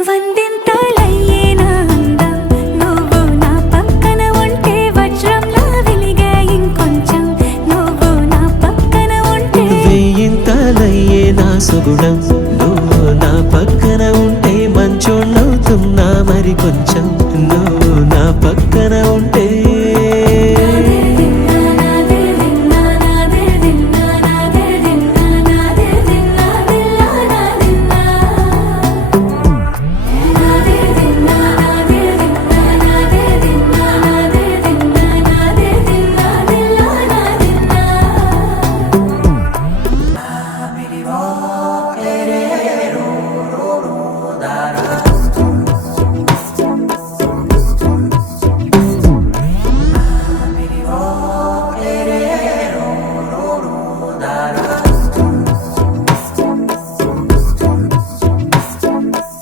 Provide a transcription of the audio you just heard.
వందింతలయ్యేనా అందం నువ్వు నా పక్కన ఉంటే వజ్రంలా వెలిగే ఇంకొంచెం నువ్వు నా పక్కన ఉంటే వేయింతలయ్యేనా సుగుణం